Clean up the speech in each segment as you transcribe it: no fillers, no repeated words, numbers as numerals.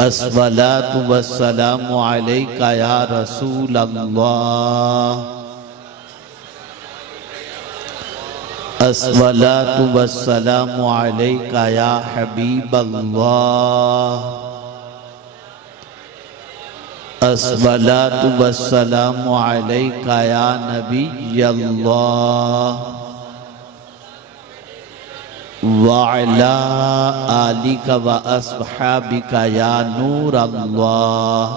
अस्सलातु वस्सलामु अलैका या रसूल अल्लाह। अस्सलातु वस्सलामु अलैका या हबीब अल्लाह। अस्सलातु वस्सलामु अलैका या नबी अल्लाह वअला आलिका व अस्हाबिका या नूर अल्लाह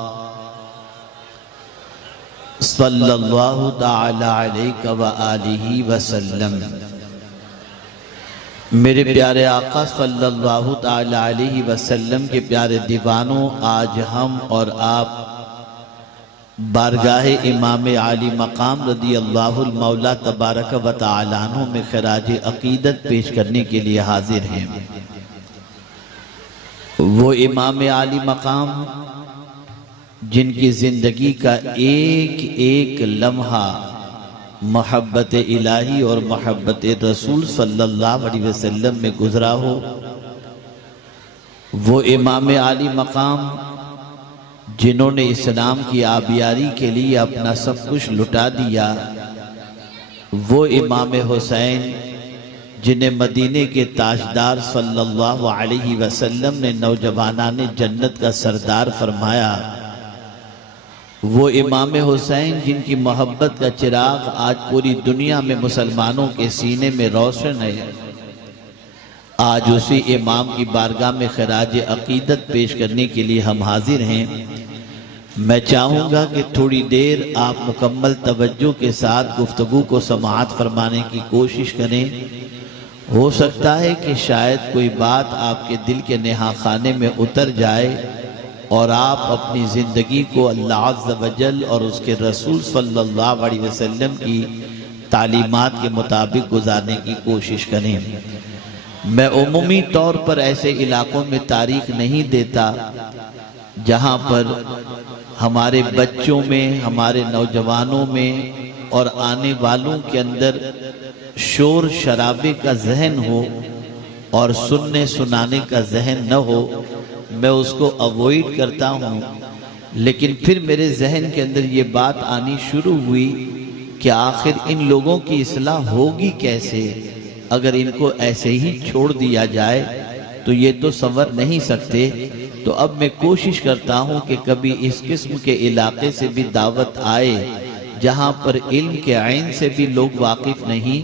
सल्लल्लाहु तआला अलैका व आलिहि वसल्लम। मेरे प्यारे आका सल्लल्लाहु तआला अलैहि वसल्लम के प्यारे दीवानों, आज हम और आप बारगाह इमाम आली मकाम रदी अल्लाहुल मौला तबारक व तआला अन्हु में खराज अकीदत पेश करने के लिए हाजिर हैं। वो इमाम आली मकाम जिनकी जिंदगी का एक एक लम्हा मोहब्बत इलाही और मोहब्बत रसूल सल्लल्लाहु अलैहि वसल्लम में गुजरा हो, वो इमाम आली मकाम जिन्होंने इस्लाम की आबियारी के लिए अपना सब कुछ लुटा दिया, वो इमाम हुसैन जिन्हें मदीने के ताजदार सल्लल्लाहु अलैहि वसल्लम ने नौजवानाने जन्नत का सरदार फरमाया, वो इमाम हुसैन जिनकी मोहब्बत का चिराग आज पूरी दुनिया में मुसलमानों के सीने में रोशन है, आज उसी इमाम की बारगाह में खराज अकीदत पेश करने के लिए हम हाजिर हैं। मैं चाहूँगा कि थोड़ी देर आप मुकम्मल तवज्जो के साथ गुफ्तगू को समाअत फरमाने की कोशिश करें। हो सकता है कि शायद कोई बात आपके दिल के नेहा खाने में उतर जाए और आप अपनी ज़िंदगी को अल्लाह अज़्ज़ व जल और उसके रसूल सल्लल्लाहु अलैहि वसल्लम की तालीमात के मुताबिक गुजारने की कोशिश करें। मैं उमूमी तौर पर ऐसे इलाकों में तारीख नहीं देता जहाँ पर हमारे बच्चों में, हमारे नौजवानों में और आने वालों के अंदर शोर शराबे का जहन हो और सुनने सुनाने का जहन न हो, मैं उसको अवॉइड करता हूँ। लेकिन फिर मेरे जहन के अंदर ये बात आनी शुरू हुई कि आखिर इन लोगों की इस्लाह होगी कैसे? अगर इनको ऐसे ही छोड़ दिया जाए तो ये तो संवर नहीं सकते। तो अब मैं कोशिश करता हूँ कि कभी इस किस्म के इलाके से भी दावत आए जहाँ पर इल्म के आइन से भी लोग वाकिफ़ नहीं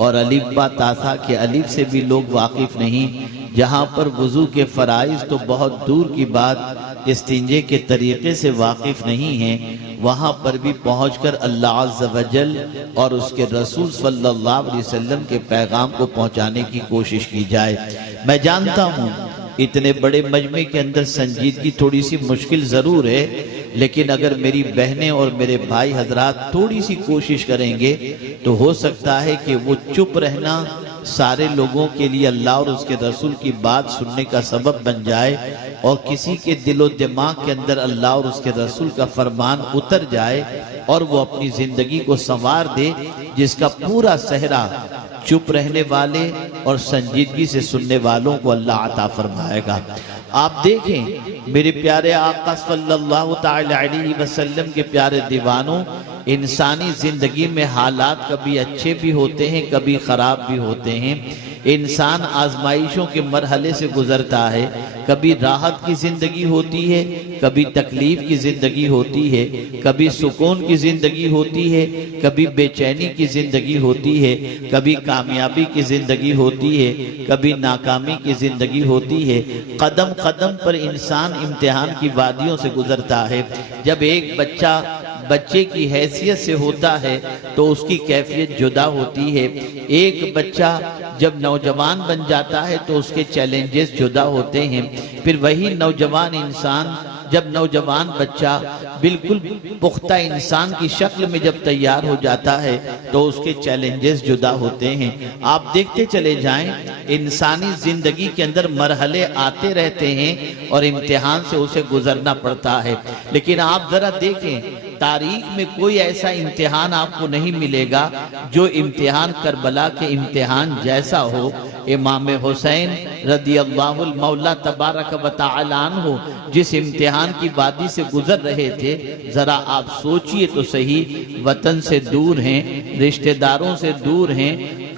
और अलिफ्बा तासा के अलिफ से भी लोग वाकिफ़ नहीं, जहाँ पर वज़ू के फ़राइज़ तो बहुत दूर की बात इस्तिंजे के तरीक़े से वाकिफ़ नहीं हैं, वहाँ पर भी पहुँचकर अल्लाह अज़्ज़ व जल और उसके रसूल सल्लल्लाहु अलैहि वसल्लम के पैगाम को पहुँचाने की कोशिश की जाए। मैं जानता हूँ इतने बड़े मजमे के अंदर संजीदगी थोड़ी सी मुश्किल ज़रूर है, लेकिन अगर मेरी बहनें और मेरे भाई हजरात थोड़ी सी कोशिश करेंगे तो हो सकता है कि वो चुप रहना सारे लोगों के लिए अल्लाह और उसके रसूल की बात सुनने का सबब बन जाए और किसी के दिलो दिमाग के अंदर अल्लाह और उसके रसूल का फरमान उतर जाए और वो अपनी ज़िंदगी को संवार दे, जिसका पूरा सहरा चुप रहने वाले और संजीदगी से सुनने वालों को अल्लाह अता फरमाएगा। आप देखें मेरे प्यारे आका सल्लल्लाहु तआला अलैहि वसल्लम के प्यारे दीवानों, इंसानी ज़िंदगी में हालात कभी अच्छे भी होते हैं, कभी ख़राब भी होते हैं। इंसान आजमाइशों के मरहले से गुज़रता है, कभी राहत की ज़िंदगी होती है, कभी तकलीफ़ की ज़िंदगी होती है, कभी सुकून की ज़िंदगी होती है, कभी बेचैनी की ज़िंदगी होती है, कभी कामयाबी की ज़िंदगी होती है, कभी नाकामी की ज़िंदगी होती है। कदम कदम पर इंसान इम्तिहान की वादियों से गुज़रता है। जब एक बच्चे की हैसियत से होता है तो उसकी कैफियत जुदा होती है। एक बच्चा जब नौजवान बन जाता है तो उसके चैलेंजेस जुदा होते हैं। फिर वही नौजवान इंसान जब नौजवान बच्चा बिल्कुल पुख्ता इंसान की शक्ल में जब तैयार हो जाता है तो उसके चैलेंजेस जुदा होते हैं। आप देखते चले जाएं, इंसानी जिंदगी के अंदर मरहले आते रहते हैं और इम्तिहान से उसे गुजरना पड़ता है। लेकिन आप जरा देखें, तारीख में कोई ऐसा इम्तिहान आपको नहीं मिलेगा जो इम्तिहान करबला के इम्तिहान जैसा हो। इमाम हुसैन रदी अल्लाहुल मौला तबारक व तआला अन्हु जिस इम्तिहान की वादी से गुजर रहे थे, जरा आप सोचिए तो सही। वतन से दूर हैं, रिश्तेदारों से दूर हैं,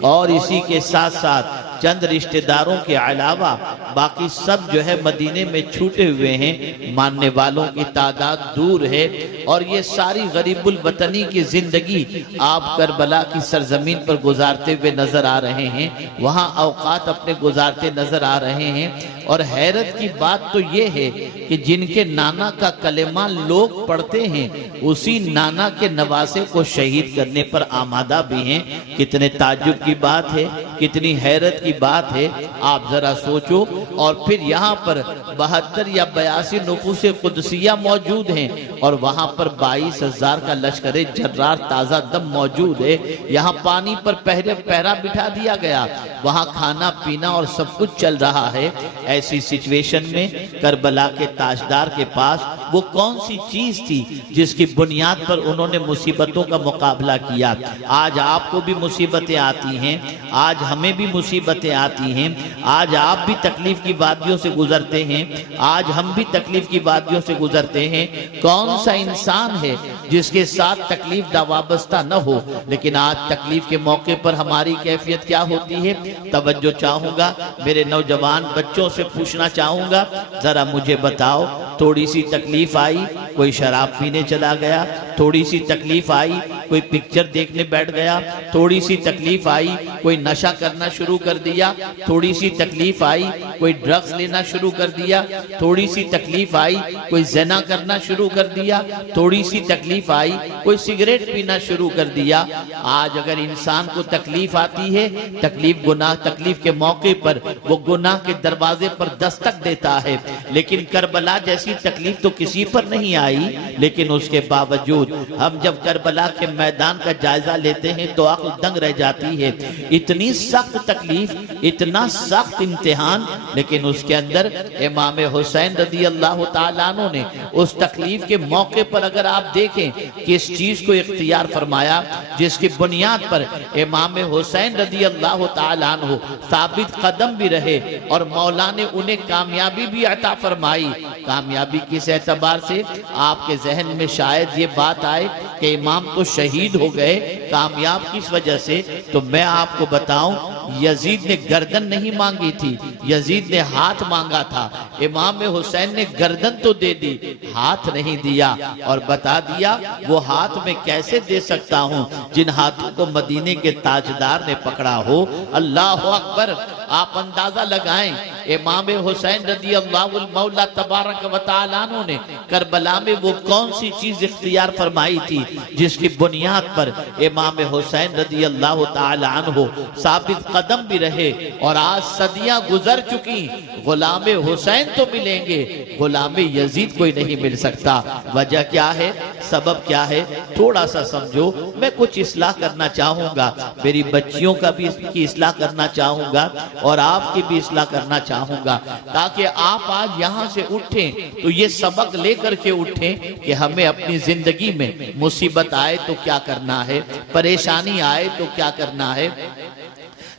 और इसी के साथ साथ चंद रिश्तेदारों के अलावा बाकी सब जो है मदीने में छूटे हुए हैं, मानने वालों की तादाद दूर है। और ये सारी गरीबुल वतनी की जिंदगी आप करबला की सरजमीन पर गुजारते हुए नजर आ रहे हैं, वहाँ औकात अपने गुजारते नजर आ रहे हैं। और हैरत की बात तो ये है कि जिनके नाना का कलेमा लोग पढ़ते हैं, उसी नाना के नवासे को शहीद करने पर आमादा भी हैं। कितने ताज्जुब की बात है, कितनी हैरत की बात है, आप जरा सोचो। और फिर यहाँ पर 72 या 82 नुफूस कुदसिया मौजूद हैं, और वहाँ पर 22,000 का लश्कर जर्रार ताज़ा दम मौजूद है। यहाँ पानी पर पहरा बिठा दिया गया, वहाँ खाना पीना और सब कुछ चल रहा है। ऐसी सिचुएशन में करबला के ताजदार के पास वो कौन सी चीज थी जिसकी बुनियाद पर उन्होंने मुसीबतों का मुकाबला किया। आज आपको भी मुसीबतें आती हैं, आज हमें भी मुसीबतें आती हैं, आज आप भी तकलीफ की वादियों से गुजरते हैं, आज हम भी तकलीफ की वादियों से गुजरते हैं। कौन सा इंसान है जिसके साथ तकलीफ दा वाबस्ता न हो, लेकिन आज तकलीफ के मौके पर हमारी कैफियत क्या होती है। तवज्जो चाहूंगा, मेरे नौजवान बच्चों से पूछना चाहूंगा, जरा मुझे बताओ, थोड़ी सी तकलीफ आई कोई शराब पीने चला गया, थोड़ी सी तकलीफ आई कोई पिक्चर देखने बैठ गया, थोड़ी सी तकलीफ आई कोई नशा करना शुरू कर दिया, थोड़ी सी तकलीफ आई कोई ड्रग्स लेना शुरू कर दिया, थोड़ी सी तकलीफ आई कोई ज़िना करना शुरू कर दिया, थोड़ी सी तकलीफ आई कोई सिगरेट पीना शुरू कर दिया। आज अगर इंसान को तकलीफ आती है, तकलीफ गुनाह तकलीफ के मौके पर वो गुनाह के दरवाजे पर दस्तक देता है। लेकिन करबला जैसी तकलीफ तो किसी पर नहीं आई, लेकिन उसके बावजूद हम जब करबला के मैदान का जायजा लेते हैं तो अक्ल दंग रह जाती है। इतनी सख्त तकलीफ, इतना सख्त इम्तिहान, लेकिन उसके अंदर इमाम हुसैन रदी अल्लाह ताला अन्हु ने उस तकलीफ के मौके पर अगर आप देखें कि इस चीज को इख्तियार फरमाया जिसकी बुनियाद पर इमाम हुसैन रदी अल्लाह ताला अन्हु साबित कदम भी रहे और मौला ने उन्हें कामयाबी भी अता फरमाई। कामयाबी किस एतबार से? आपके जहन में शायद ये बात आए कि इमाम तो शहीद हो गए, कामयाब किस वजह से? तो मैं आपको बताऊं, यजीद ने गर्दन नहीं मांगी थी, यजीद ने हाथ मांगा था। इमाम हुसैन ने गर्दन तो दे दी, हाथ नहीं दिया, और बता दिया वो हाथ में कैसे दे सकता हूं जिन हाथों को मदीने के ताजदार ने पकड़ा हो। अल्लाह अकबर। आप अंदाजा लगाएं, इमाम हुसैन रदी अल्लाहुल मौला तबारक व तआला अन्हु ने करबला में वो कौन सी चीज इख्तियार फरमाई थी जिसकी बुनियाद पर इमाम हुसैन रदी अल्लाह तआला अन्हु साबित कदम भी रहे। और आज सदियां गुजर चुकी, गुलाम हुसैन तो मिलेंगे, गुलाम यजीद कोई नहीं मिल सकता। वजह क्या है, सबब क्या है, थोड़ा सा समझो। मैं कुछ इस्लाह करना चाहूंगा, मेरी बच्चियों का भी इसकी इस्लाह करना चाहूंगा और आपकी भी इस्लाह करना चाहूंगा, ताकि आप आज यहाँ से उठें तो ये सबक लेकर के उठें कि हमें अपनी जिंदगी में मुसीबत आए तो क्या करना है, परेशानी आए तो क्या करना है,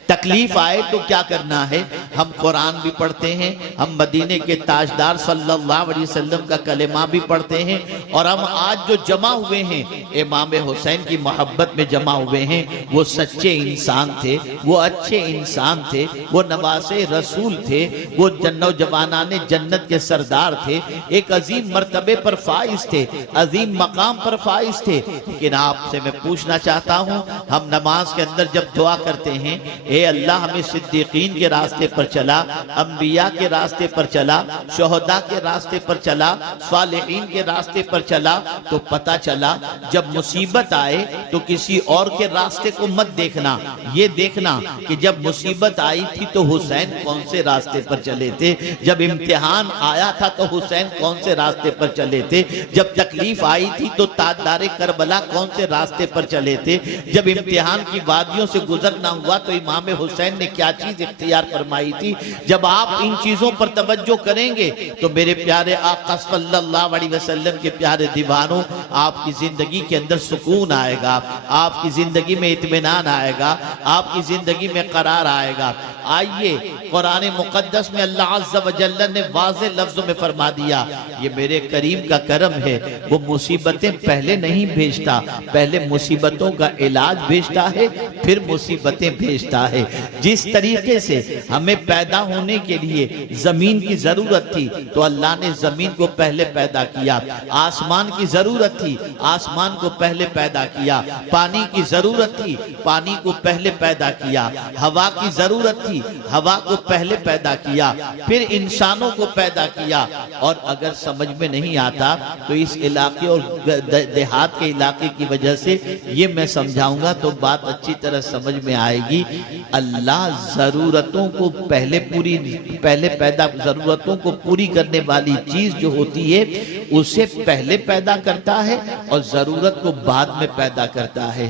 तकलीफ आए तो क्या करना है। हम कुरान भी पढ़ते हैं, हम मदीने के ताजदार सल्लल्लाहु अलैहि वसल्लम का कलेमा भी पढ़ते हैं, और हम आज जो जमा हुए हैं इमाम हुसैन की मोहब्बत में जमा हुए हैं। वो सच्चे इंसान थे, वो अच्छे इंसान थे, वो नवासे रसूल थे, वो नौजवानाने जन्नत के सरदार थे, एक अजीम मर्तबे पर फाइज थे, अजीम मकाम पर फाइज थे। लेकिन आपसे मैं पूछना चाहता हूँ, हम नमाज के अंदर जब दुआ करते हैं, ए अल्लाह हमें सिद्दीकीन के रास्ते पर चला, अंबिया के रास्ते पर चला, शोहदा के रास्ते पर चला, सालिहीन के रास्ते पर चला, तो पता चला जब मुसीबत आए तो किसी और के रास्ते को मत देखना, ये देखना कि जब मुसीबत आई थी तो हुसैन कौन से रास्ते पर चले थे, जब इम्तिहान आया था तो हुसैन कौन से रास्ते पर चले थे, जब तकलीफ आई थी तो ताजदारे करबला कौन से रास्ते पर चले थे, जब इम्तिहान की वादियों से गुजरना हुआ तो इमाम इमाम हुसैन ने क्या चीज इख्तियार फरमाई थी। जब आप इन चीजों पर तवज्जो करेंगे तो मेरे प्यारे आका सल्लल्लाहु अलैहि वसल्लम के प्यारे दीवानों, आपकी जिंदगी के अंदर सुकून आएगा, आपकी जिंदगी में इत्मीनान आएगा, आपकी जिंदगी में करार आएगा। आइए कुरान मुकद्दस में अल्लाह अज़्ज़ा व जल्ल ने वाज़े लफ्जों में फरमा दिया, ये मेरे करीम का करम है, वो मुसीबतें पहले नहीं भेजता, पहले मुसीबतों का इलाज भेजता है, फिर मुसीबतें भेजता है। जिस तरीके से हमें पैदा होने के लिए जमीन की जरूरत थी तो अल्लाह ने जमीन को पहले पैदा किया, आसमान की जरूरत थी, आसमान को पहले पैदा किया, पानी की जरूरत थी, पानी को पहले पैदा किया, हवा की जरूरत थी, हवा को पहले पैदा किया, फिर इंसानों को पैदा किया। और अगर समझ में नहीं आता तो इस इलाके और देहात के इलाके की वजह से ये मैं समझाऊंगा तो बात अच्छी तरह समझ में आएगी। अल्लाह जरूरतों को पहले पैदा जरूरतों को पूरी करने वाली चीज जो होती है उसे पहले पैदा करता है और जरूरत को बाद में पैदा करता है।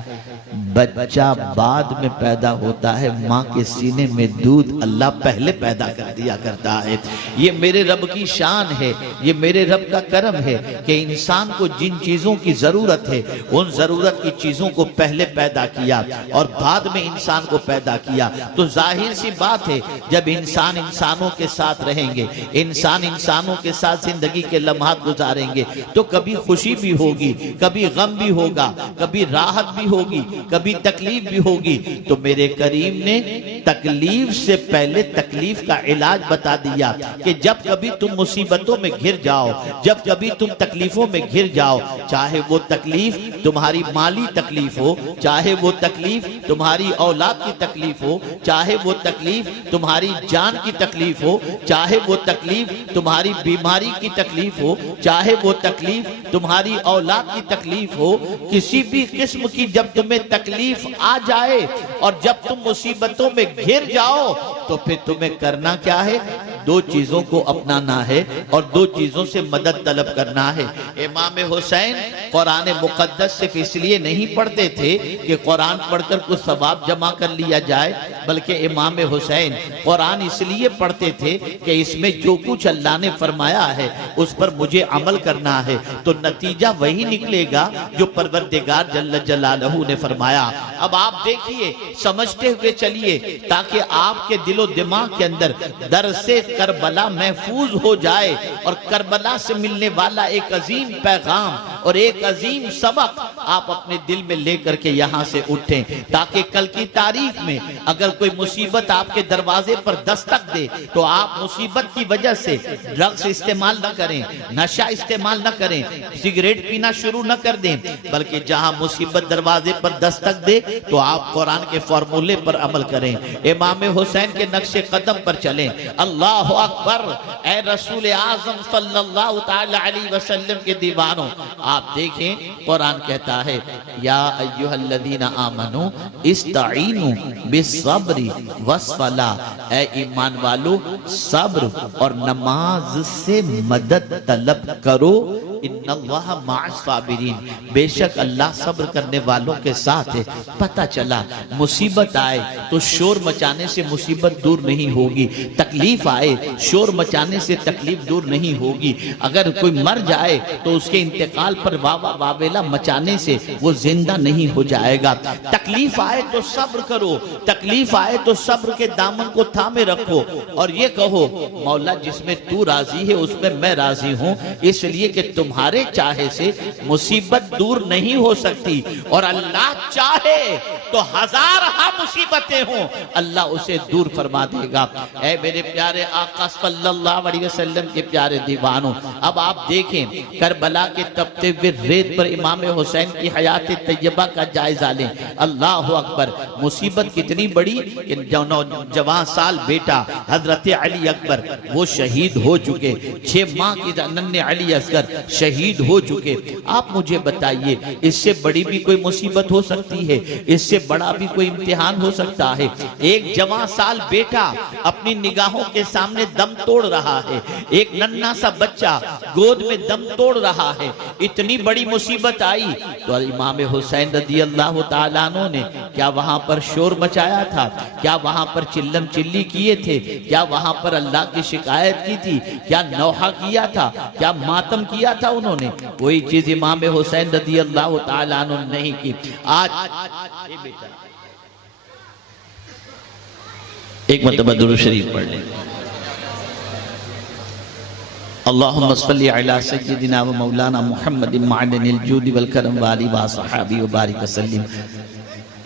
बच्चा बाद में पैदा होता है, माँ के सीने में दूध अल्लाह पहले पैदा कर दिया करता है। ये मेरे रब की शान है, ये मेरे रब का करम है कि इंसान को जिन चीजों की जरूरत है उन जरूरत की चीजों को पहले पैदा किया और बाद में इंसान को पैदा किया। तो जाहिर सी बात है जब इंसान इंसानों के साथ रहेंगे, इंसान इंसानों के साथ जिंदगी के लम्हात गुजारेंगे तो कभी खुशी भी होगी, कभी गम भी होगा, कभी राहत भी होगी, कभी तकलीफ भी होगी। तो मेरे करीम ने तकलीफ से पहले तकलीफ का इलाज बता दिया कि जब कभी तुम मुसीबतों में घिर जाओ, जब कभी तुम तकलीफों में घिर जाओ, चाहे वो तकलीफ तुम्हारी माली तकलीफ हो, चाहे वो तकलीफ तुम्हारी औलाद की तकलीफ हो, चाहे वो तकलीफ तुम्हारी जान की तकलीफ हो, चाहे वो तकलीफ तुम्हारी बीमारी की तकलीफ हो, चाहे वो तकलीफ तुम्हारी औलाद की तकलीफ हो, किसी भी किस्म की जब तुम्हें तकलीफ आ जाए और जब तुम मुसीबतों में घिर जाओ तो फिर तुम्हें करना क्या है? दो चीजों को अपनाना है और दो चीजों से मदद तलब करना है। इमाम हुसैन कुरान मुकद्दस सिर्फ इसलिए नहीं पढ़ते थे कि कुरान पढ़कर कुछ सवाब जमा कर लिया जाए, बल्कि इमाम हुसैन कुरान इसलिए पढ़ते थे कि इसमें जो कुछ अल्लाह ने फरमाया है उस पर मुझे अमल करना है, तो नतीजा वही निकलेगा जो परवरदिगार जल्ल जलालहू ने फरमाया। अब आप देखिए, समझते हुए चलिए ताकि आपके दिलो दिमाग के अंदर दर से करबला महफूज हो जाए और करबला से मिलने वाला एक अजीम पैगाम और एक अजीम सबक आप अपने दिल में लेकर के यहाँ से उठें, ताकि कल की तारीख में अगर कोई मुसीबत आपके दरवाजे पर दस्तक दे तो आप मुसीबत की वजह से ड्रग्स इस्तेमाल न करें, नशा इस्तेमाल न करें, सिगरेट पीना शुरू न कर दें, बल्कि जहाँ मुसीबत दरवाजे पर दस्तक दे तो आप कुरान के फॉर्मूले पर अमल करें, इमाम हुसैन के नक्शे कदम पर चलें। अल्लाह अकबर। ए रसूल आज़म सल्लल्लाहु तआला अलैहि वसल्लम के दीवानों, आप देखें कुरान कहता है या अय्युहल्लज़ीना आमनू इस्ताईनु बिस्सब्रि वस्सलाह, ए ईमान वालों सब्र और नमाज से मदद तलब करो, इन्नल्लाह मअस साबिरीन, बेशक अल्लाह सब्र करने वालों के साथ है। पता चला मुसीबत आए तो शोर मचाने से मुसीबत दूर नहीं होगी, तकलीफ आए शोर मचाने से तकलीफ दूर नहीं होगी, अगर कोई मर जाए तो उसके इंतकाल पर वावा वावेला मचाने से वो जिंदा नहीं हो जाएगा। तकलीफ आए तो सब्र करो, तकलीफ आए तो सब्र के दामन को थामे रखो और ये कहो मौला जिसमें तू राजी है उसमें मैं राजी हूँ, इसलिए कि तुम्हारे चाहे से मुसीबत दूर नहीं हो सकती और अल्लाह चाहे तो हजार मुसीबतें हों अल्लाह उसे दूर फरमा देगा। ऐ मेरे प्यारे आका सल्लल्लाहु अलैहि वसल्लम के प्यारे दीवानों, अब आप देखें करबला के तपते हुए रेत पर इमाम हुसैन की हयात तैयबा का जायजा लें। अल्लाह अकबर। मुसीबत कितनी बड़ी कि जवान साल बेटा हजरत अली अकबर वो शहीद हो चुके, 6 माह की नन्हे अली असगर शहीद हो चुके। आप मुझे बताइए इससे बड़ी भी कोई मुसीबत हो सकती है? इससे बड़ा भी कोई इम्तिहान हो सकता है? एक जवान साल बेटा अपनी निगाहों के सामने दम तोड़ रहा है, एक नन्हा सा बच्चा गोद में दम तोड़ रहा है। इतनी बड़ी मुसीबत आई तो इमाम हुसैन रज़ी अल्लाह ताला अन्हु ने क्या वहां पर शोर मचाया था? क्या वहां पर चिल्लम चिल्ली किए थे? क्या वहां पर अल्लाह की शिकायत की थी? क्या नौहा किया था? क्या मातम किया था उन्होंने? कोई चीज इमाम हुसैन रज़ी अल्लाह ताला अन्हु ने नहीं की। आज एक मरतबा दुरूद शरीफ पढ़ लें। अल्लाहुम्मा सल्ली अला सय्यिदिना व मौलाना मुहम्मदिन मअदनिल जूदि वल करम व आलिहि व सहाबी व बारिक वसल्लिम।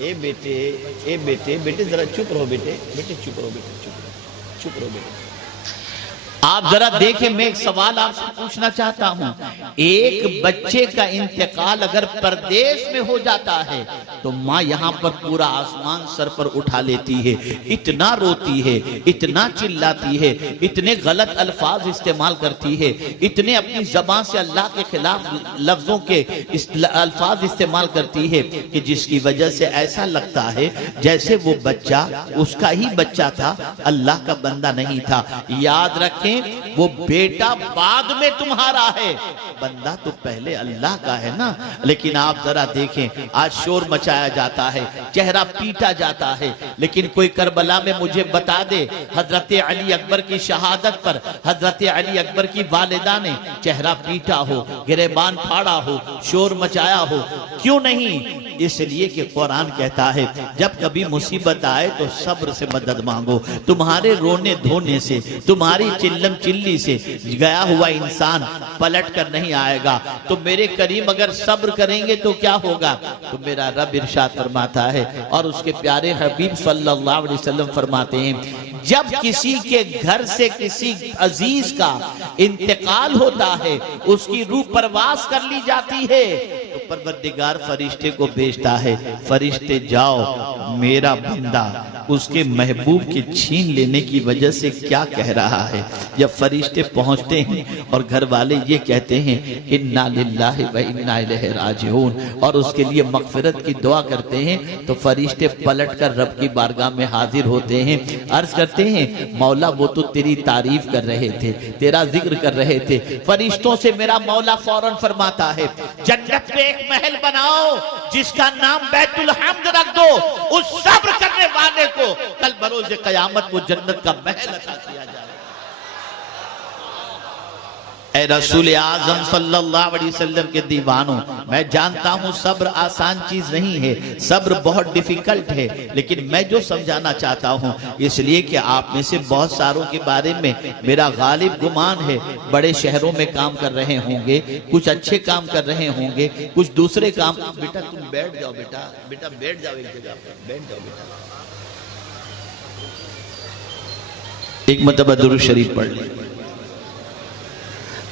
ए बेटे जरा चुप रहो बेटे चुप रहो बेटे। आप जरा देखें, मैं एक सवाल आपसे पूछना चाहता हूं। एक बच्चे का इंतकाल अगर परदेश में हो जाता है तो माँ यहाँ पर पूरा आसमान सर पर उठा लेती है, इतना रोती है, इतना चिल्लाती है, इतने गलत अल्फाज इस्तेमाल करती है, इतने अपनी जबान से अल्लाह के खिलाफ लफ्जों के अल्फाज इस्तेमाल करती है कि जिसकी वजह से ऐसा लगता है जैसे वो बच्चा उसका ही बच्चा था, अल्लाह का बंदा नहीं था। याद रखें, वो बेटा बाद में तुम्हारा है, बंदा तो पहले अल्लाह का है ना। लेकिन आप जरा देखें, आज शोर मचाया जाता है, चेहरा पीटा जाता है, लेकिन कोई करबला में मुझे बता दे हजरत अली अकबर की शहादत पर हजरत अली अकबर की वालिदा ने चेहरा पीटा हो, गिरेबान फाड़ा हो, शोर मचाया हो? क्यों नहीं? इसलिए कि कुरान कहता है जब कभी मुसीबत आए तो सब्र से मदद मांगो। तुम्हारे रोने धोने से, तुम्हारी चिल्लम चिल्ली से गया हुआ इंसान पलट कर नहीं आएगा। तो मेरे करीम अगर सब्र करेंगे तो क्या होगा? तो मेरा रब इरशाद फरमाता है और उसके प्यारे हबीब सल्लल्लाहु अलैहि वसल्लम फरमाते हैं, जब किसी के घर से किसी अजीज का इंतकाल होता है, उसकी रूह परवास कर ली जाती है, तो परवरदिगार फरिश्ते को भेजता है, फरिश्ते जाओ मेरा बंदा उसके महबूब के छीन लेने की वजह से क्या कह रहा है। जब फरिश्ते पहुंचते हैं और घर वाले ये कहते हैं इन्ना लिल्लाहि व इन्ना इलैहि राजिऊन, और उसके लिए मगफिरत की दुआ करते हैं, तो फरिश्ते पलट कर रब की बारगाह में हाजिर होते हैं, अर्ज करते हैं मौला वो तो तेरी तारीफ कर रहे थे, तेरा जिक्र कर रहे थे। फरिश्तों से मेरा मौला फौरन फरमाता है जन्नत में एक महल बनाओ जिसका नाम बैतुल हम्द रख दो, उस सब्र करने वाले को कल बरोज़े क़यामत वो जन्नत का महल अता किया जाए। ऐ रसूल आज़म सल्लल्लाहु अलैहि वसल्लम के दीवानों, मैं जानता हूँ सब्र आसान चीज नहीं है, सब्र बहुत डिफिकल्ट है, लेकिन मैं जो समझाना चाहता हूँ, इसलिए कि आप में से बहुत सारों के बारे में मेरा गालिब गुमान है बड़े शहरों में काम कर रहे होंगे, कुछ अच्छे काम कर रहे होंगे, कुछ दूसरे काम। बेटा तुम बैठ जाओ, बेटा बैठ जाओ, एक जगह पर बैठ जाओ बेटा। एक मरतबा दुरूद शरीफ पढ़ लें।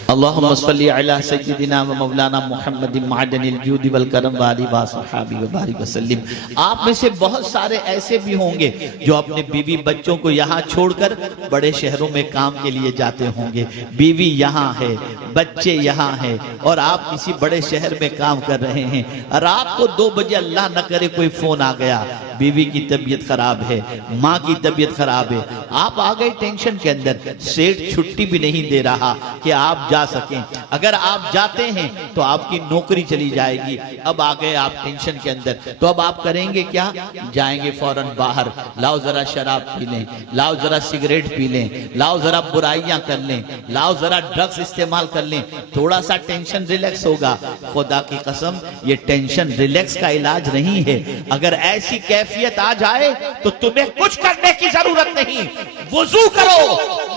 अल्लाहुम्मा सल्ली अला सय्यिदिना व मौलाना मुहम्मदिन मअदनिल जूदि वल करम व आलिहि व सहाबी व बारिक वसल्लिम। आप में से बहुत सारे ऐसे भी होंगे जो अपने बीवी बच्चों को यहाँ छोड़कर बड़े शहरों में काम के लिए जाते होंगे। बीवी यहाँ है, बच्चे यहाँ है, और आप किसी बड़े शहर में काम कर रहे हैं। रात को 2 बजे अल्लाह न करे कोई फोन आ गया, बीवी की तबीयत खराब है, माँ की तबीयत खराब है, आप आ गए टेंशन के अंदर। सेठ छुट्टी भी नहीं दे रहा कि आप जा सकें, अगर आप जाते हैं तो आपकी नौकरी चली जाएगी। अब आ गए आप टेंशन के अंदर, तो अब आप करेंगे क्या? जाएंगे फौरन बाहर, लाओ जरा शराब पी लें, लाओ जरा सिगरेट पी लें, लाओ जरा बुराइयां कर लें, लाओ जरा ड्रग्स इस्तेमाल कर लें, थोड़ा सा टेंशन रिलैक्स होगा। खुदा की कसम ये टेंशन रिलैक्स का इलाज नहीं है। अगर ऐसी कैफियत आ जाए तो तुम्हें कुछ करने की जरूरत नहीं, वुजू करो,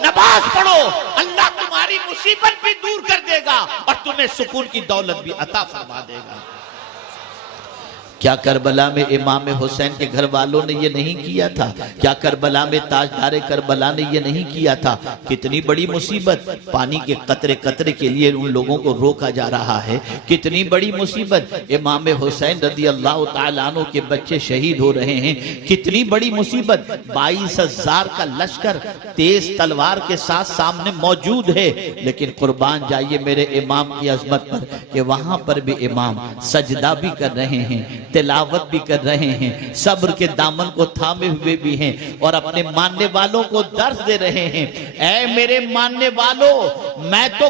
नमाज पढ़ो, अल्लाह तुम्हारी मुसीबत भी दूर कर देगा और तुम्हें सुकून की दौलत भी अता फरमा देगा। क्या करबला में इमाम हुसैन के घर वालों ने ये नहीं किया था? क्या करबला में ताजदार करबला ने ये नहीं किया था? कितनी बड़ी मुसीबत, पानी के कतरे कतरे के लिए उन लोगों को रोका जा रहा है। कितनी बड़ी मुसीबत, इमाम हुसैन रदी अल्लाह तआला अन्हु के बच्चे शहीद हो रहे हैं। कितनी बड़ी मुसीबत, 22,000 का लश्कर तेज तलवार के साथ सामने मौजूद है। लेकिन कुर्बान जाइए मेरे इमाम की अजमत पर कि वहां पर भी इमाम सजदा भी कर रहे हैं, तिलावत भी कर रहे हैं, सब्र के दामन को थामे हुए भी हैं और अपने मानने वालों को दर्द दे रहे हैं। ऐ मेरे मानने वालों, मैं तो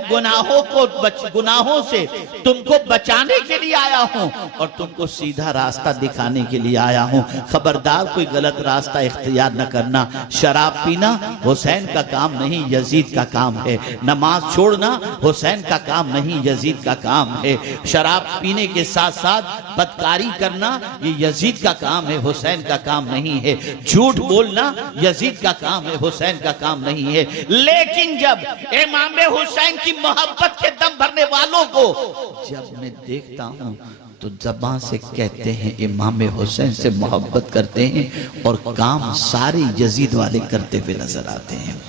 गुनाहों से तुमको बचाने के लिए आया हूं और तुमको सीधा रास्ता दिखाने के लिए आया हूं। खबरदार कोई गलत रास्ता इख्तियार न करना। शराब पीना हुसैन का काम नहीं, यजीद का काम है। नमाज छोड़ना हुसैन का काम नहीं, यजीद का काम है। शराब पीने के साथ साथ बदकारी करना ये यजीद का काम है, हुसैन का काम नहीं है। झूठ बोलना यजीद का काम है, हुसैन का काम नहीं है। लेकिन जब इमाम हुसैन की मोहब्बत के दम भरने वालों को जब मैं देखता हूं तो ज़बान से कहते हैं इमाम हुसैन से मोहब्बत करते हैं और काम सारे यजीद वाले करते हुए नजर आते हैं।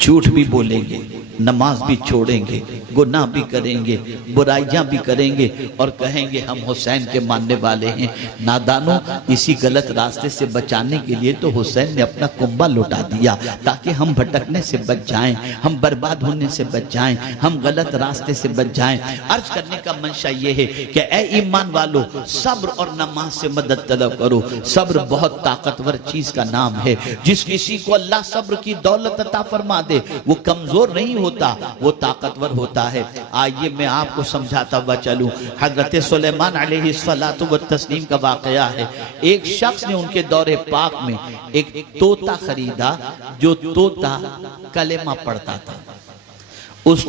झूठ भी बोलेंगे, नमाज भी छोड़ेंगे, गुनाह भी करेंगे, बुराइयां भी करेंगे और कहेंगे हम हुसैन के मानने वाले हैं। नादानों, इसी गलत रास्ते से बचाने के लिए तो हुसैन ने अपना कुंबा लुटा दिया ताकि हम भटकने से बच जाएं, हम बर्बाद होने से बच जाएं, हम गलत रास्ते से बच जाएं। अर्ज करने का मंशा ये है कि ऐ ईमान वालों, सब्र और नमाज से मदद तलब करो। सब्र बहुत ताकतवर चीज का नाम है। जिस किसी को अल्लाह सब्र की दौलत अता फरमा दे वो कमजोर नहीं होता, वो ताकतवर होता है। आइए मैं आपको समझाता हुआ चलूं। हजरत सुलेमान अलैहिस्सलातु व तस्लीम का वाकया है। एक शख्स ने उनके दौरे पाक में एक तोता खरीदा, जो तोता कलेमा पढ़ता था। उस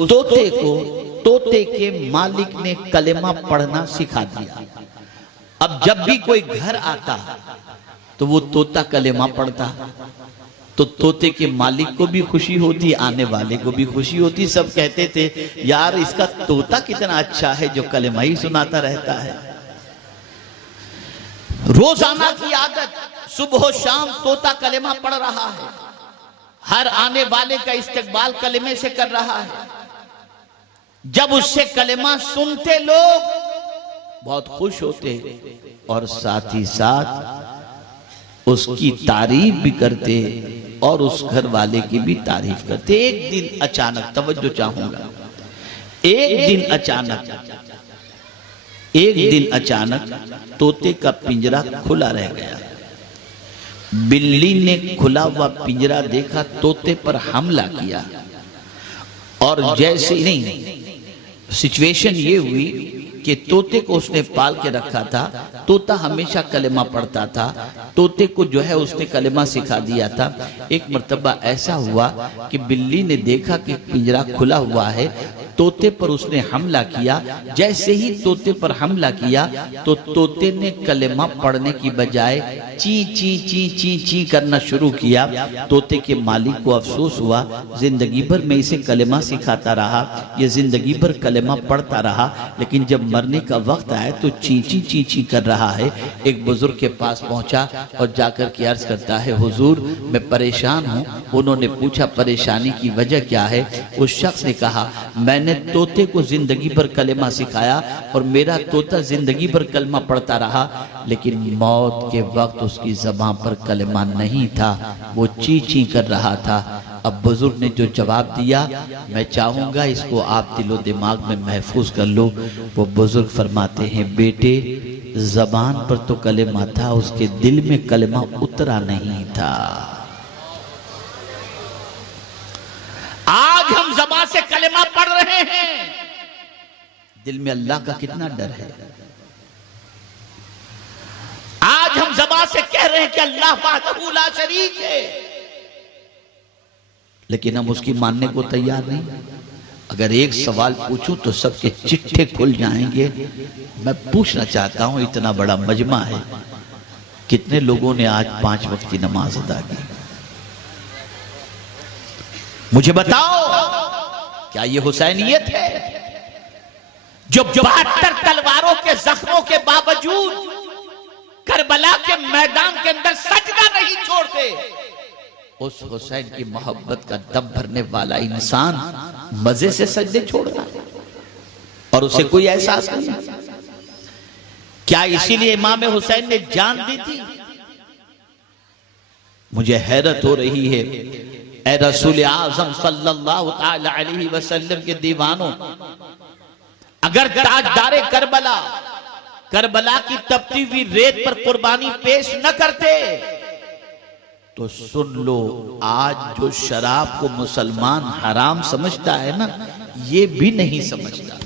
तोते के मालिक ने कलेमा पढ़ना सिखा दिया। अब जब भी कोई घर आता तो वो तोता कलेमा पढ़ता, तो तोते के मालिक को भी खुशी होती, आने वाले को भी खुशी होती। सब कहते थे यार इसका तोता कितना अच्छा है जो कलेमा ही सुनाता रहता है। रोजाना की आदत, सुबह शाम तोता कलेमा पढ़ रहा है, हर आने वाले का इस्तकबाल कलेमे से कर रहा है। जब उससे कलेमा सुनते लोग बहुत खुश होते और साथ ही साथ उसकी तारीफ भी करते और उस घर वाले की भी तारीफ करते। एक दिन अचानक, तवज्जो चाहूंगा, एक दिन अचानक तोते का पिंजरा खुला रह गया। बिल्ली ने खुला हुआ पिंजरा देखा, तोते पर हमला किया और जैसे नहीं, सिचुएशन ये हुई कि तोते को उसने पाल के रखा था। तोता हमेशा कलेमा पढ़ता था, तोते को जो है उसने कलेमा सिखा दिया था। एक मर्तबा ऐसा हुआ कि बिल्ली ने देखा कि पिंजरा खुला हुआ है, तोते पर उसने हमला किया। जैसे ही तोते पर हमला किया तो तोते ने कलेमा पढ़ने की बजाय ची ची ची ची ची करना शुरू किया। तोते के मालिक को अफसोस हुआ, जिंदगी भर मैं इसे कलेमा सिखाता रहा, ये जिंदगी भर कलेमा पढ़ता रहा, लेकिन जब मरने का वक्त आया तो ची ची ची ची कर रहा है। एक बुजुर्ग के पास पहुंचा और जाकर के अर्ज करता है, हुजूर मैं परेशान हूँ। उन्होंने पूछा परेशानी की वजह क्या है? उस शख्स ने कहा मैंने तोते को जिंदगी भर कलेमा सिखाया और मेरा तोता जिंदगी भर कलमा पढ़ता रहा, लेकिन मौत के वक्त उसकी ज़बान पर कलेमा नहीं था, वो ची ची कर रहा था। अब बुजुर्ग ने जो जवाब दिया, मैं चाहूंगा इसको आप दिलो दिमाग में महफूज कर लो। वो बुजुर्ग फरमाते हैं, बेटे ज़बान पर तो कलेमा था, उसके दिल में कलेमा उतरा नहीं था। आज हम ज़बान से कलेमा पढ़ रहे हैं, दिल में अल्लाह का कितना डर है। आज हम ज़बान से कह रहे हैं कि अल्लाह वहदहू ला शरीक है, लेकिन हम उसकी मानने को तैयार नहीं। अगर एक सवाल पूछूं तो सबके चिट्ठे खुल जाएंगे। मैं पूछना चाहता हूं, इतना बड़ा मजमा है, कितने लोगों ने आज 5 वक्त की नमाज अदा की? मुझे बताओ, क्या ये हुसैनियत है जो 72 तलवारों के जख्मों के बावजूद करबला के मैदान के अंदर सजदा नहीं छोड़ते। उस हुसैन की मोहब्बत का दम भरने वाला इंसान मजे से सजदे छोड़ रहा है और उसे कोई एहसास नहीं। क्या इसीलिए इमाम हुसैन ने जान दी थी? मुझे हैरत हो रही है, ए रसूल आज़म सल्लल्लाहु ताला अलैहि वसल्लम के दीवानों, अगर ताजदारे करबला की तपती हुई रेत पर कुर्बानी पेश न करते तो सुन लो, आज जो शराब को मुसलमान हराम समझता है ना, ये भी नहीं समझता।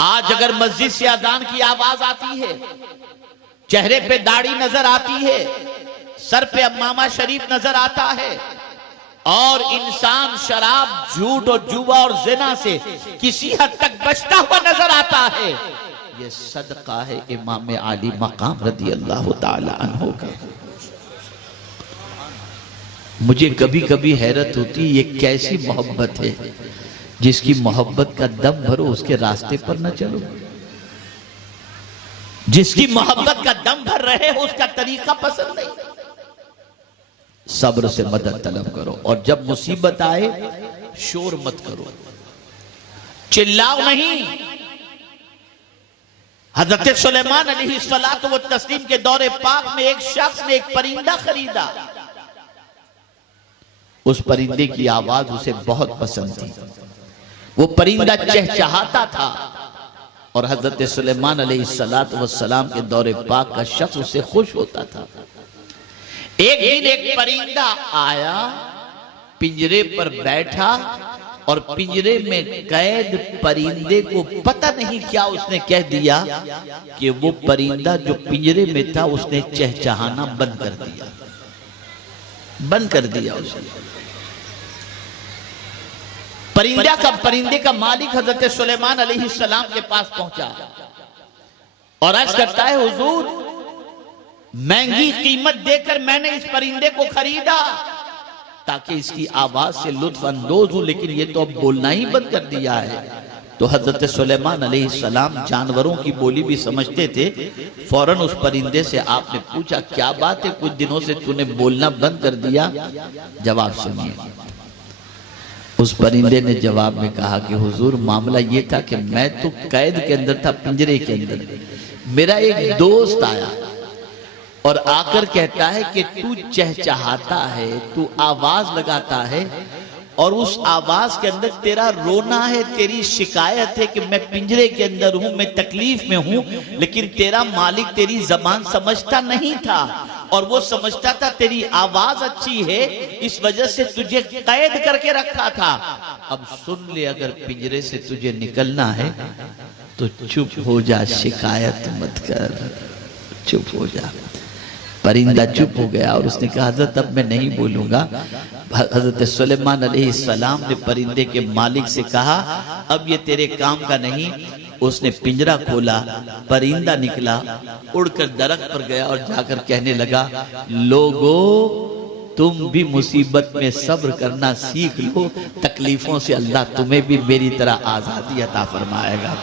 आज अगर मस्जिद से अजान की आवाज आती है, चेहरे पे दाढ़ी नजर आती है, सर पे अम्मामा शरीफ नजर आता है और इंसान शराब, झूठ और जुआ और जिना से किसी हद तक बचता हुआ नजर आता है, ये सदका है इमाम आली मकाम रदी अल्लाह ताला अन्हु का। मुझे कभी कभी हैरत होती है, ये कैसी मोहब्बत है, जिसकी मोहब्बत का दम भरो उसके रास्ते पर न चलो, जिसकी मोहब्बत का दम भर रहे हो उसका तरीका पसंद नहीं। सब्र से मदद तलब करो और जब मुसीबत आए शोर मत करो, चिल्लाओ नहीं। हजरत सुलेमान अलैहिस्सलातु व तस्लीम के दौरे पाक में एक शख्स ने एक परिंदा खरीदा। उस परिंदे की आवाज उसे बहुत पसंद थी, वो परिंदा चहचहाता था और हजरत सुलेमान अलैहिस्सलातु वस्सलाम के दौरे पाक का शख्स उससे खुश होता था। एक दिन एक परिंदा आया, पिंजरे पर बैठा और पिंजरे में कैद परिंदे को पता नहीं क्या उसने कह दिया कि वो परिंदा जो पिंजरे में था उसने चहचहाना बंद कर दिया उसने। परिंदे का मालिक हजरत सुलेमान अलैहिस्सलाम के पास पहुंचा और अर्ज करता है, हुजूर महंगी कीमत देकर मैंने इस परिंदे को खरीदा ताकि इसकी आवाज से लुत्फ अंदोज हूं, लेकिन ये तो अब बोलना ही बंद कर दिया है। तो हजरत सुलेमान अलैहिस्सलाम जानवरों की बोली भी समझते थे। फौरन उस परिंदे से आपने पूछा, क्या बात है, कुछ दिनों से तूने बोलना बंद कर दिया? जवाब सुनिए। उस परिंदे ने जवाब में कहा कि हुजूर मामला ये था कि मैं तो कैद के अंदर था, पिंजरे के अंदर। मेरा एक दोस्त आया और आकर कहता है कि तू चहचहाता है, तू आवाज लगाता है और उस आवाज के अंदर तेरा रोना है, तेरी शिकायत है कि मैं पिंजरे के अंदर हूं, मैं तकलीफ में हूं, लेकिन तेरा मालिक तेरी जबान समझता नहीं था और वो समझता था तेरी आवाज अच्छी है, इस वजह से तुझे कैद करके रखा था। अब सुन ले, अगर पिंजरे से तुझे निकलना है तो चुप हो जा, शिकायत मत कर, चुप हो जा। परिंदा चुप हो गया और उसने कहा, हजरत अब मैं नहीं बोलूंगा। हजरत सुलेमान अलैहिस्सलाम ने परिंदे के मालिक से कहा, अब ये तेरे काम का नहीं। उसने पिंजरा खोला, परिंदा निकला, उड़कर दरख्त पर गया और जाकर कहने लगा, लोगों तुम भी मुसीबत में सब्र करना सीख लो, तकलीफों से अल्लाह तुम्हें भी मेरी तरह आजादी अता फरमाएगा।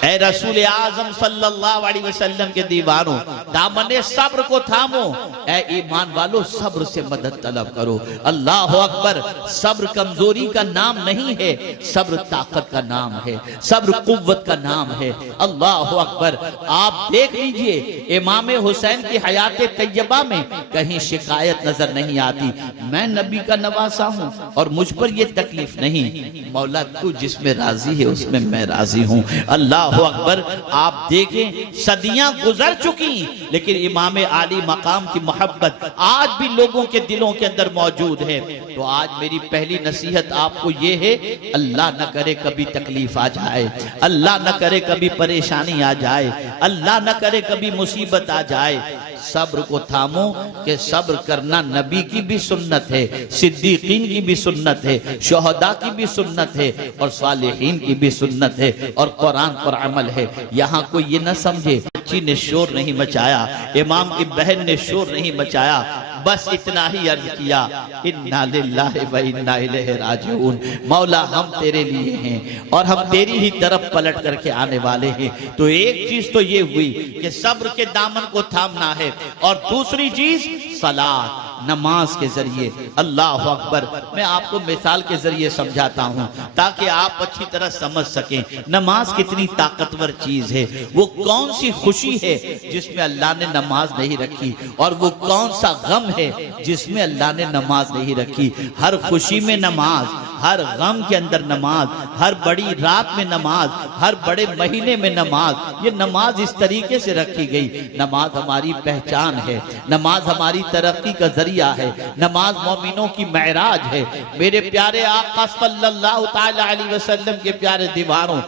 ऐ रसूल आज़म सल्लल्लाहु अलैहि वसल्लम के दीवानों, दामने सब्र को थामो। ऐ ईमान वालों, सब्र से मदद तलब करो। अल्लाह अकबर। सब्र कमजोरी का नाम नहीं है, सब्र ताकत का नाम है, सब्र कुव्वत का नाम है। अल्लाह अकबर। आप देख लीजिए, इमाम हुसैन की हयात तैयबा में कहीं शिकायत नजर नहीं आती। मैं नबी का नवासा हूँ और मुझ पर यह तकलीफ नहीं। मौला तू जिसमें राजी है उसमें मैं राजी हूँ। अल्लाह अकबर। आप देखें, सदियां गुजर चुकी, लेकिन इमाम आली मकाम की मोहब्बत आज भी लोगों के दिलों के अंदर मौजूद है। तो आज मेरी पहली नसीहत आपको यह है, अल्लाह न करे कभी तकलीफ आ जाए, अल्लाह न करे कभी परेशानी आ जाए, अल्लाह न करे कभी मुसीबत आ जाए। सब्र को थामो कि सब्र करना नबी की भी सुन्नत है, सिद्दीकीन की भी सुन्नत है, शुहदा की भी सुन्नत है और सालिहीन की भी सुन्नत है और कुरान पर अमल है। यहाँ कोई ये न समझे बच्ची ने शोर नहीं मचाया, इमाम की बहन ने शोर नहीं मचाया, बस इतना ही अर्ज किया, इन्ना लिल्लाहि व इन्ना इलैहि राजिऊन, मौला हम तेरे लिए हैं और हम तेरी ही तरफ पलट करके आने वाले हैं। तो एक चीज तो ये हुई कि सब्र के दामन को थामना है, और दूसरी चीज सलात, नमाज के जरिए। अल्लाह अकबर। मैं आपको मिसाल के जरिए समझाता हूं ताकि आप अच्छी तरह समझ सकें नमाज कितनी ताकतवर चीज है। वो कौन सी खुशी है जिसमें अल्लाह ने नमाज नहीं रखी, और वो कौन सा गम है जिसमें अल्लाह ने नमाज नहीं रखी। हर खुशी में नमाज, हर गम के अंदर नमाज, हर बड़ी रात में नमाज, हर बड़े महीने में नमाज। ये नमाज इस तरीके से रखी गई। नमाज हमारी पहचान है, नमाज हमारी तरक्की का जरिया है, नमाज मोमिनों की महराज है। मेरे प्यारे आका सल्लल्लाहु ताला अलैहि वसल्लम के प्यारे दीवारों,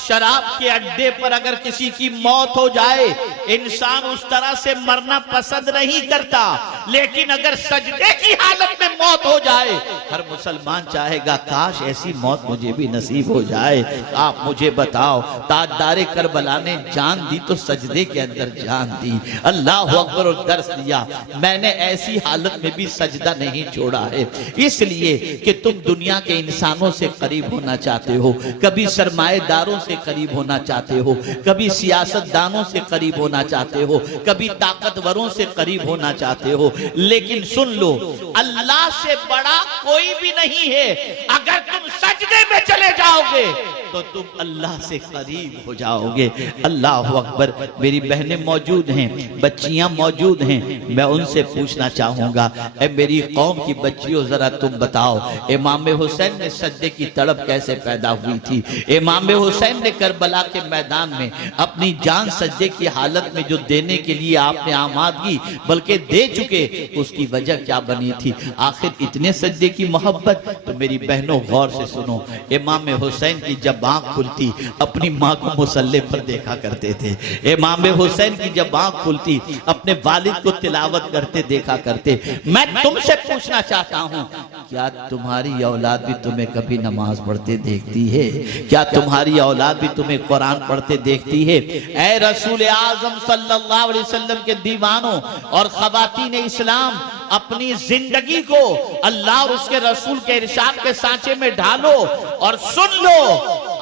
शराब के अड्डे पर अगर किसी की मौत हो जाए, इंसान उस तरह से मरना पसंद नहीं करता, लेकिन अगर सजदे की हालत में मौत हो जाए, हर मुसलमान चाहेगा काश ऐसी मौत मुझे भी नसीब हो जाए। आप मुझे बताओ, ताजदारे करबला ने जान दी तो सजदे के अंदर जान दी। अल्लाह अकबर। और दर्स दिया, मैंने ऐसी हालत में भी सजदा नहीं छोड़ा है, इसलिए कि तुम दुनिया के इंसानों से करीब होना चाहते हो, कभी सरमाएदारों से करीब होना चाहते हो, कभी सियासतदानों से करीब होना चाहते हो, कभी ताकतवरों से करीब होना चाहते हो, लेकिन सुन लो, अल्लाह से बड़ा कोई भी नहीं है। अगर तुम सजदे में चले जाओगे तो तुम अल्लाह से करीब हो जाओगे। अल्लाह अकबर। मेरी बहनें मौजूद हैं, बच्चियां मौजूद हैं, मैं उनसे पूछना चाहूंगा, ए मेरी कौम की बच्चियों, जरा तुम बताओ, इमाम हुसैन ने सजदे की तड़प कैसे पैदा हुई थी? इमाम हुसैन ने करबला के मैदान में अपनी जान सजदे की हालत में जो देने के लिए आपने आमादगी बल्कि दे चुके, उसकी वजह क्या बनी थी? आखिर इतने सजदे की मोहब्बत। तो मेरी बहनों गौर से सुनो, इमाम हुसैन की जब आंख खुलती, अपनी माँ को मुसल्ले पर देखा करते थे। इमाम हुसैन की जब आंख खुलती, अपने वालिद को तिलावत करते देखा करते। मैं तुमसे पूछना चाहता हूँ, क्या तुम्हारी औलाद भी तुम्हें कभी नमाज पढ़ते देखती है? क्या तुम्हारी औलाद भी तुम्हें कुरान पढ़ते देखती है? ऐ रसूल आजम सल्लल्लाहु अलैहि वसल्लम के दीवानों और खवातीन इस्लाम, अपनी जिंदगी को अल्लाह और उसके रसूल के इरशाद के सांचे में ढालो और सुन लो।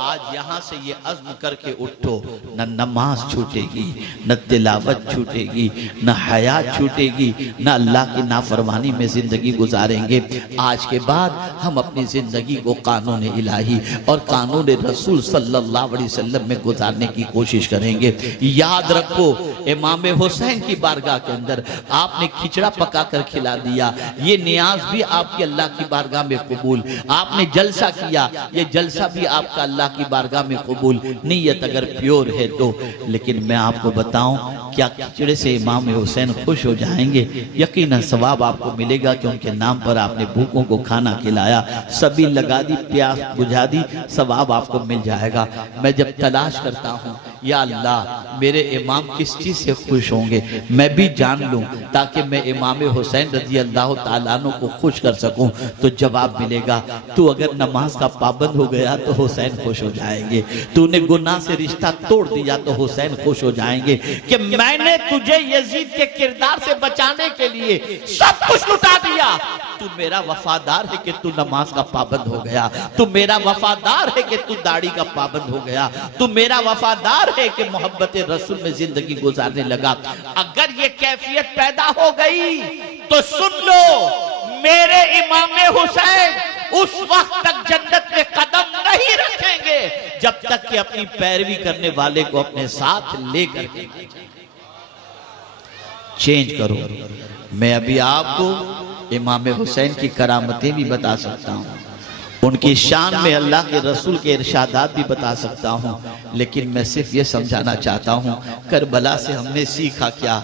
आज यहां से ये अज़्म करके उठो, न नमाज छूटेगी, न तिलावत छूटेगी, न हया छूटेगी, न अल्लाह की नाफरमानी में जिंदगी गुजारेंगे। आज के बाद हम अपनी जिंदगी को कानून इलाही और कानून रसूल सल्लल्लाहु अलैहि वसल्लम में गुजारने की कोशिश करेंगे। याद रखो, इमाम हुसैन की बारगाह के अंदर आपने खिचड़ा पका कर खिला दिया, ये नियाज भी आपकी अल्लाह की बारगाह में कबूल। आपने जलसा किया, ये जलसा भी आपका अल्लाह की बारगाह में कबूल, नीयत अगर प्योर है तो। लेकिन मैं आपको बताऊं, क्या खिचड़े से इमाम हुसैन खुश हो जाएंगे? यकीनन सवाब आपको मिलेगा कि उनके नाम पर आपने भूखों को खाना खिलाया, सभी लगा दी, प्यास बुझा दी, सवाब आपको मिल जाएगा। मैं जब तलाश करता हूँ, या अल्लाह मेरे इमाम किस चीज से खुश होंगे, मैं भी जान लूं ताकि मैं इमाम हुसैन रज़ी अल्लाह ताला अन्हु को खुश कर सकूं, तो जवाब मिलेगा, तू अगर नमाज का पाबंद हो गया तो हुसैन खुश हो जाएंगे, तूने गुनाह से रिश्ता तोड़ दिया तो हुसैन खुश हो जाएंगे कि मैंने तुझे यजीद के किरदार से बचाने के लिए सब कुछ लुटा दिया, तू मेरा वफादार है कि तू नमाज का पाबंद हो गया, तू मेरा वफादार है कि तू दाढ़ी का पाबंद हो गया, तू मेरा वफादार है कि मोहब्बत रसूल में जिंदगी गुजारने लगा। अगर ये कैफियत पैदा हो गई तो सुन लो, मेरे इमाम हुसैन उस वक्त तक जन्नत में कदम नहीं रखेंगे जब तक कि अपनी पैरवी करने वाले को अपने साथ लेकर चेंज करो। मैं अभी आपको इमाम हुसैन की करामतें भी बता सकता हूँ, उनकी शान में अल्लाह के रसूल के इरशादात भी बता सकता हूँ, लेकिन मैं सिर्फ ये समझाना चाहता हूँ, करबला से हमने सीखा क्या?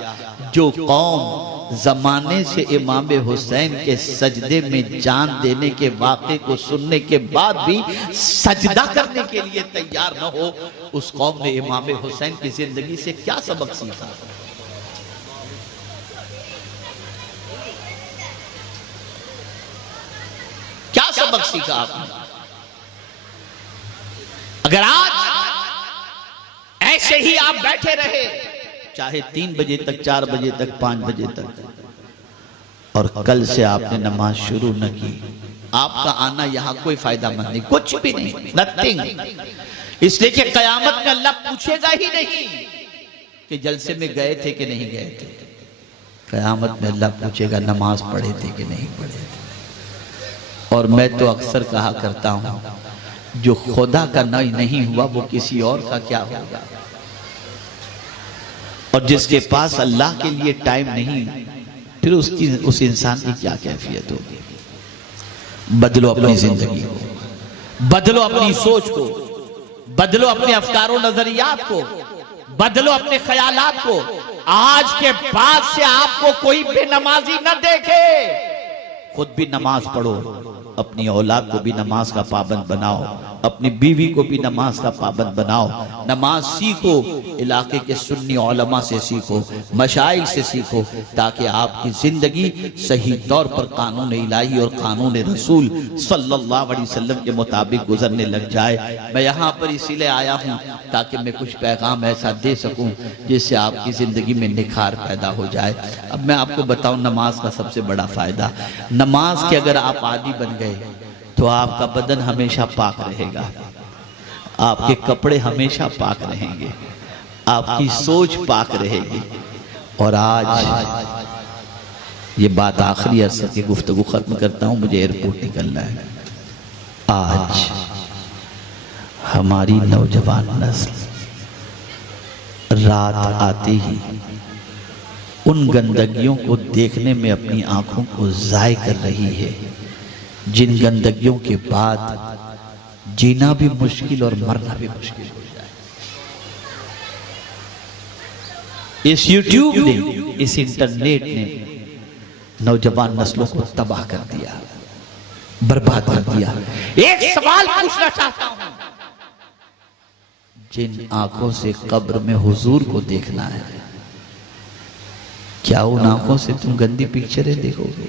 जो कौम जमाने से इमाम हुसैन के सजदे में जान देने के वाक़े को सुनने के बाद भी सजदा करने के लिए तैयार न हो, उस कौम ने इमाम हुसैन की जिंदगी से क्या सबक सीखा? क्या सबक सीखा आपने? अगर आज ऐसे ही आप बैठे रहे, चाहे 3 बजे तक, 4 बजे तक, 5 बजे तक, और कल से आपने नमाज शुरू न की, आपका आना यहाँ कोई फायदा मंद नहीं, कुछ भी नहीं, नथिंग। इसलिए कि कयामत में अल्लाह पूछेगा ही नहीं कि जलसे में गए थे कि नहीं गए थे। कयामत में अल्लाह पूछेगा नमाज पढ़े थे कि नहीं पढ़े थे। और मैं तो अक्सर कहा करता हूं, जो खुदा का नहीं हुआ वो किसी और का क्या होगा। और जिसके पास अल्लाह के लिए टाइम नहीं, फिर उस इंसान की क्या कैफियत होगी। बदलो अपनी जिंदगी को, बदलो अपनी सोच को, बदलो अपने अफकारों नजरियात को, बदलो अपने ख्यालात को। आज के बाद से आपको कोई बेनमाजी न देखे। खुद भी नमाज पढ़ो, अपनी औलाद को भी नमाज का पाबंद बनाओ, अपनी बीवी को भी नमाज का पाबंद बनाओ। नमाज सीखो, इलाके के सुन्नी उलमा से सीखो, मशाइख से सीखो, ताकि आपकी जिंदगी सही तौर पर कानून इलाही और कानून रसूल सल्लल्लाहु अलैहि वसल्लम के मुताबिक गुजरने लग जाए। मैं यहाँ पर इसीलिए आया हूँ ताकि मैं कुछ पैगाम ऐसा दे सकूँ जिससे आपकी जिंदगी में निखार पैदा हो जाए। अब मैं आपको बताऊँ नमाज का सबसे बड़ा फायदा, नमाज के अगर आप आदी बन गए तो आपका बदन हमेशा पाक रहेगा, आपके कपड़े हमेशा पाक रहेंगे, आपकी सोच पाक रहेगी। और आज ये बात आखिरी अरसे की गुफ्तगू खत्म करता हूं, मुझे एयरपोर्ट निकलना है। आज हमारी नौजवान नस्ल रात आते ही उन गंदगियों को देखने में अपनी आंखों को ज़ाय कर रही है जिन गंदगियों के बाद जीना भी मुश्किल और मरना भी मुश्किल हो जाए। इस यूट्यूब ने, इस इंटरनेट ने नौजवान नस्लों को तबाह कर दिया, बर्बाद कर दिया। एक सवाल पूछना चाहता हूं, जिन आंखों से कब्र में हुजूर को देखना है, क्या उन आंखों से तुम गंदी पिक्चरें देखोगे?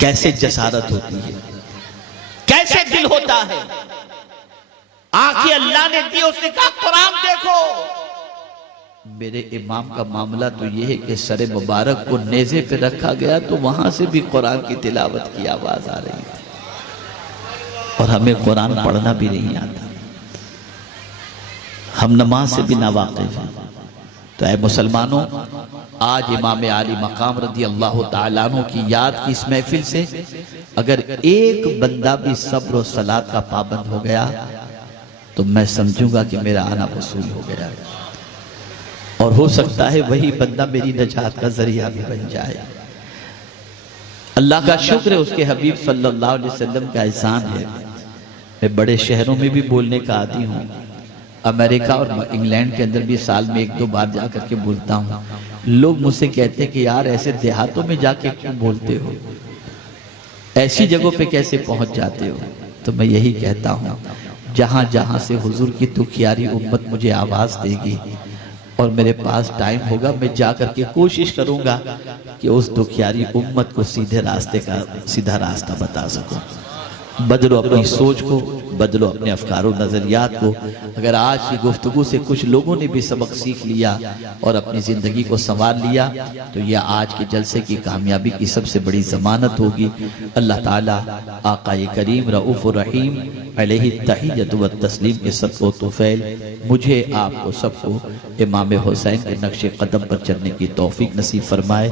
कैसे जसारत होती है, कैसे दिल होता है। आंखें अल्लाह ने दी, उसने कहा कुरान देखो। मेरे इमाम का मामला तो यह है कि सरे मुबारक को नेज़े पे रखा गया तो वहां से भी कुरान की तिलावत की आवाज आ रही थी, और हमें कुरान पढ़ना भी नहीं आता, हम नमाज से भी नावाकिफ हैं। तो ऐ मुसलमानों, आज इमाम आली मकाम रदी अल्लाह ताला अन्हु की याद की इस महफिल से अगर एक बंदा भी सब्र और सलात का पाबंद हो गया तो मैं समझूंगा कि मेरा आना वसूल हो गया, और हो सकता है वही बंदा मेरी नजात का जरिया भी बन जाए। अल्लाह का शुक्र है, उसके हबीब सल्लल्लाहु अलैहि वसल्लम का एहसान है। मैं बड़े शहरों में भी बोलने का आदी हूँ, अमेरिका और इंग्लैंड के अंदर भी साल में 1-2 बार जा करके बोलता हूँ। लोग मुझसे कहते हैं कि यार ऐसे देहातों में जाके क्यों बोलते हो, ऐसी जगहों पे कैसे पहुंच जाते हो? तो मैं यही कहता हूँ, जहाँ जहाँ से हुजूर की दुखियारी उम्मत मुझे आवाज़ देगी और मेरे पास टाइम होगा, मैं जा करके कोशिश करूँगा कि उस दुखियारी उम्मत को सीधा रास्ता बता सकूँ। बदलो अपनी सोच को, बदलो अपने अफकारों नज़रियात को। अगर आज की गुफ्तगू से कुछ लोगों ने भी सबक सीख लिया और अपनी ज़िंदगी को संवार लिया तो यह आज के जलसे की कामयाबी की सबसे बड़ी ज़मानत होगी। अल्लाह ताला आक़ाए करीम रऊफ़ रहीम अलैहि तहिय्यतु व तस्लीम के सदक़ो तुफ़ैल मुझे आपको सबको इमाम हुसैन के नक्शे कदम पर चलने की तौफीक नसीब फरमाए,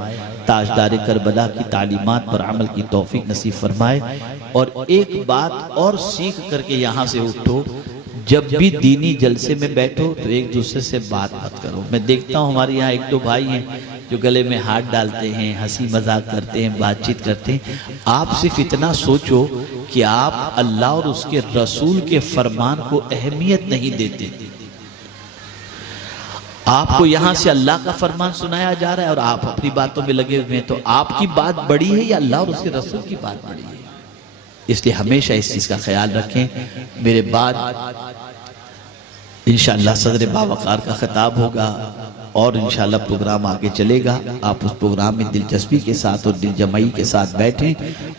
ताजदार करबला की तालीमात पर अमल की तौफीक नसीब फरमाए। और एक बात और सीख करके यहाँ से उठो, जब भी दीनी जलसे में बैठो तो एक दूसरे से बात मत करो। मैं देखता हूँ हमारे यहाँ 1-2 भाई हैं जो गले में हाथ डालते हैं, हंसी मजाक करते हैं, बातचीत करते हैं। आप सिर्फ इतना सोचो कि आप अल्लाह और उसके रसूल के फरमान को अहमियत नहीं देते। आपको यहाँ से अल्लाह का फरमान सुनाया जा रहा है और आप अपनी बातों में लगे हुए हैं, तो आपकी बात बड़ी है या अल्लाह और उसके रसूल की बात बड़ी है? इसलिए हमेशा इस चीज़ का ख्याल रखें। मेरे बाद इंशाअल्लाह सदर बावकार का खिताब होगा और इंशाअल्लाह प्रोग्राम आगे चलेगा। आप उस प्रोग्राम में दिलचस्पी के साथ और दिलजमाई के साथ बैठें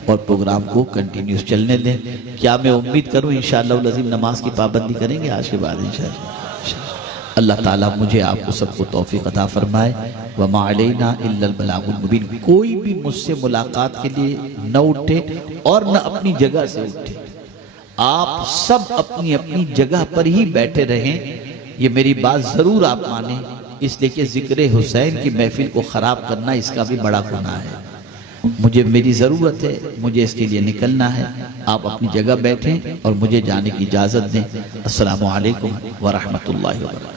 और प्रोग्राम को कंटिन्यूस चलने दें। क्या मैं उम्मीद करूं इंशाअल्लाह लज़ीम नमाज की पाबंदी करेंगे आज के बाद इंशाअल्लाह। अल्लाह ताला मुझे आपको सबको तौफीक अता फरमाए। व मा अलैना इल्लल बलागुल मुबीन। कोई भी मुझसे मुलाकात के लिए न उठे और न अपनी जगह से उठे। आप सब अपनी अपनी जगह पर ही बैठे रहें, ये मेरी बात जरूर आप माने, इसलिए कि जिक्र हुसैन की महफिल को ख़राब करना इसका भी बड़ा गुनाह है। मुझे मेरी ज़रूरत है, मुझे इसके लिए निकलना है। आप अपनी जगह बैठें और मुझे जाने की इजाज़त दें। अस्सलामु अलैकुम व रहमतुल्लाहि व बरकातहू।